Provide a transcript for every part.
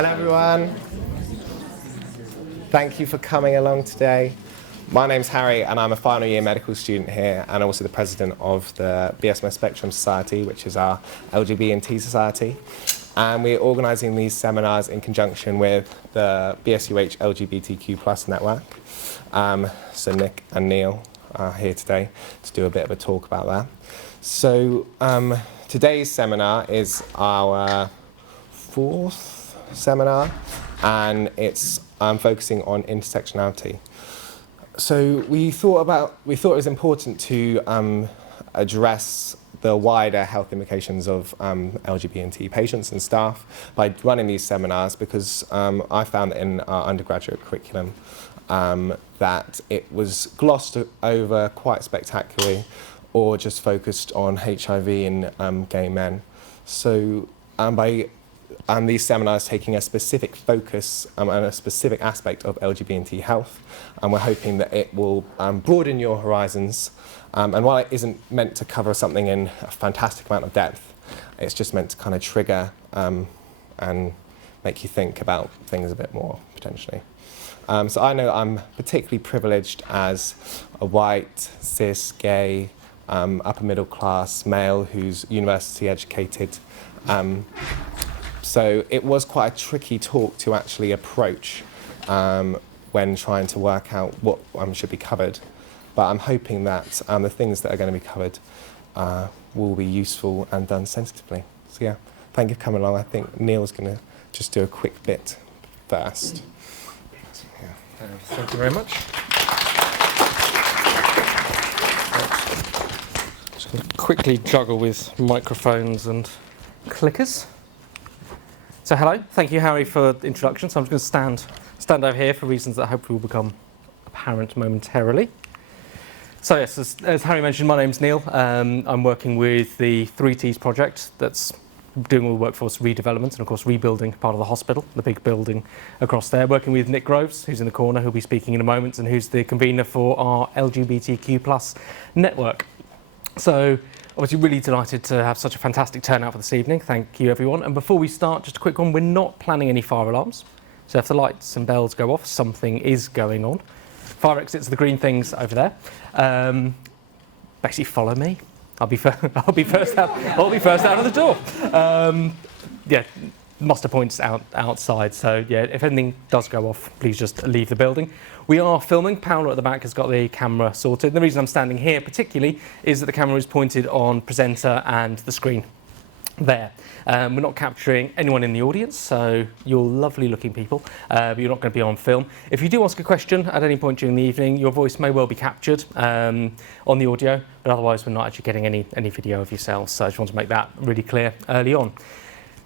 Hello everyone. Thank you for coming along today. My name's Harry and I'm a final year medical student here and also the president of the BSMS Spectrum Society, which is our LGBT society. And we're organising these seminars in conjunction with the BSUH LGBTQ network. So Nick and Neil are here today to do a bit of a talk about that. So today's seminar is our fourth seminar and it's focusing on intersectionality. So we thought it was important to address the wider health implications of LGBT patients and staff by running these seminars, because I found that in our undergraduate curriculum that it was glossed over quite spectacularly or just focused on HIV in gay men. So by these seminars taking a specific focus and a specific aspect of LGBT health, and we're hoping that it will broaden your horizons. And while it isn't meant to cover something in a fantastic amount of depth, it's just meant to kind of trigger and make you think about things a bit more, potentially. So I know I'm particularly privileged as a white, cis, gay, upper middle class male who's university educated. So it was quite a tricky talk to actually approach when trying to work out what should be covered. But I'm hoping that the things that are going to be covered will be useful and done sensitively. So yeah, thank you for coming along. I think Neil's going to just do a quick bit first. Yeah. Thank you very much. Just going to quickly juggle with microphones and clickers. So hello, thank you Harry for the introduction. So I'm just going to stand over here for reasons that hopefully will become apparent momentarily. So yes, as Harry mentioned, my name's Neil. I'm working with the 3Ts project that's doing all the workforce redevelopment and of course rebuilding part of the hospital, the big building across there. Working with Nick Groves, who's in the corner, who'll be speaking in a moment, and who's the convener for our LGBTQ+ network. So obviously really delighted to have such a fantastic turnout for this evening. Thank you everyone. And before we start, just a quick one, we're not planning any fire alarms. So if the lights and bells go off, something is going on. Fire exits are the green things over there. Basically follow me. I'll be first out of the door. Yeah, muster points outside. So yeah, if anything does go off, please just leave the building. We are filming. Paola at the back has got the camera sorted. The reason I'm standing here particularly is that the camera is pointed on presenter and the screen there. We're not capturing anyone in the audience, so you're lovely looking people, but you're not going to be on film. If you do ask a question at any point during the evening, your voice may well be captured on the audio, but otherwise we're not actually getting any video of yourselves, so I just want to make that really clear early on.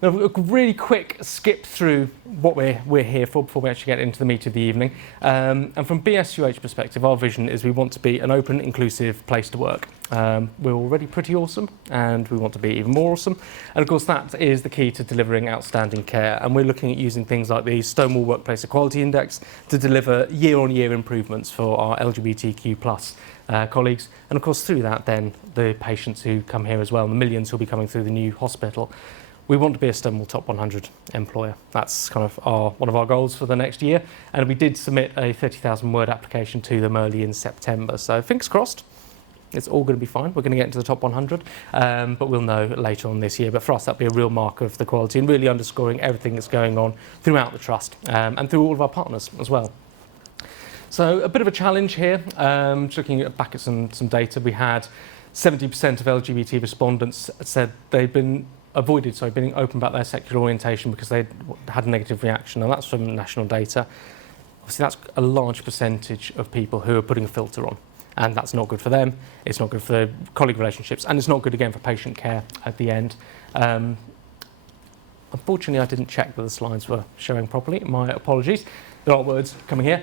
Now, a really quick skip through what we're here for before we actually get into the meat of the evening. And from BSUH perspective, our vision is we want to be an open, inclusive place to work. We're already pretty awesome and we want to be even more awesome. And of course that is the key to delivering outstanding care. And we're looking at using things like the Stonewall Workplace Equality Index to deliver year-on-year improvements for our LGBTQ+ colleagues. And of course through that then the patients who come here as well, the millions who will be coming through the new hospital. We want to be a Stonewall Top 100 employer. That's kind of one of our goals for the next year. And we did submit a 30,000 word application to them early in September. So fingers crossed, it's all going to be fine. We're going to get into the top 100, but we'll know later on this year. But for us, that'll be a real mark of the quality and really underscoring everything that's going on throughout the trust and through all of our partners as well. So a bit of a challenge here, just looking back at some data. We had 70% of LGBT respondents said they'd been being open about their sexual orientation because they had a negative reaction, and that's from national data. Obviously, that's a large percentage of people who are putting a filter on, and that's not good for them, it's not good for their colleague relationships, and it's not good, again, for patient care at the end. Unfortunately, I didn't check that the slides were showing properly. My apologies. There are words coming here.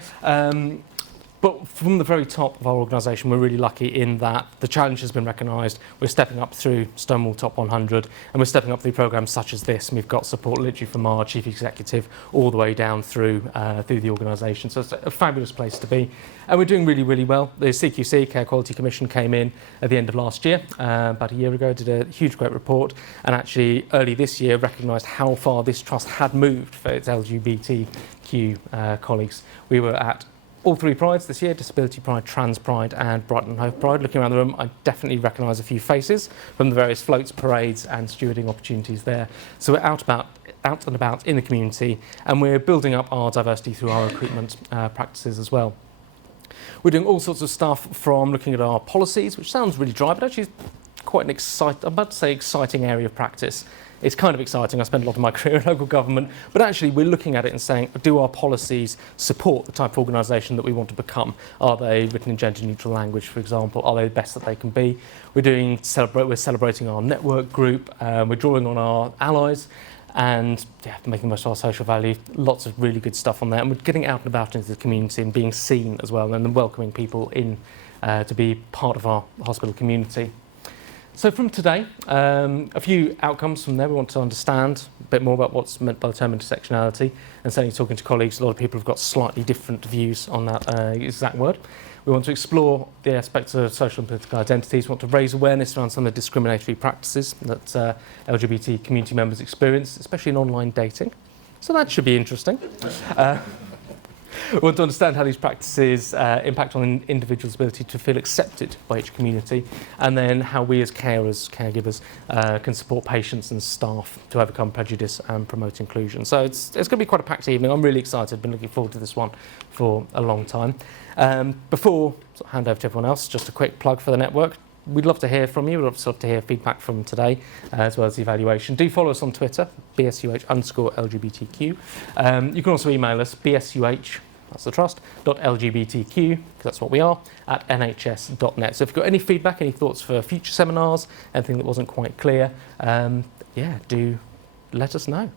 But from the very top of our organisation, we're really lucky in that the challenge has been recognised. We're stepping up through Stonewall Top 100, and we're stepping up through programmes such as this. And we've got support literally from our chief executive all the way down through the organisation. So it's a fabulous place to be. And we're doing really, really well. The CQC, Care Quality Commission, came in at the end of last year, about a year ago, did a huge, great report, and actually early this year recognised how far this trust had moved for its LGBTQ colleagues. We were at all 3 prides this year: Disability Pride, Trans Pride and Brighton Hove Pride. Looking around the room, I definitely recognise a few faces from the various floats, parades and stewarding opportunities there. So we're out and about in the community, and we're building up our diversity through our recruitment practices as well. We're doing all sorts of stuff, from looking at our policies, which sounds really dry, but actually is quite an exciting area of practice. It's kind of exciting. I spent a lot of my career in local government, but actually we're looking at it and saying, do our policies support the type of organisation that we want to become? Are they written in gender-neutral language, for example? Are they the best that they can be? We're celebrating our network group. We're drawing on our allies, and making the most of our social value. Lots of really good stuff on there, and we're getting out and about into the community and being seen as well, and then welcoming people in to be part of our hospital community. So from today, a few outcomes from there. We want to understand a bit more about what's meant by the term intersectionality, and certainly talking to colleagues, a lot of people have got slightly different views on that exact word. We want to explore the aspects of social and political identities. We want to raise awareness around some of the discriminatory practices that LGBT community members experience, especially in online dating. So that should be interesting. We want to understand how these practices impact on an individual's ability to feel accepted by each community, and then how we as carers, caregivers, can support patients and staff to overcome prejudice and promote inclusion. So it's going to be quite a packed evening. I'm really excited. I've been looking forward to this one for a long time. Before I hand over to everyone else, just a quick plug for the network. We'd love to hear from you. We'd love to hear feedback from today, as well as the evaluation. Do follow us on Twitter, BSUH_LGBTQ. You can also email us, BSUH, that's the trust, .lgbtq, because that's what we are, at nhs.net. So if you've got any feedback, any thoughts for future seminars, anything that wasn't quite clear, do let us know.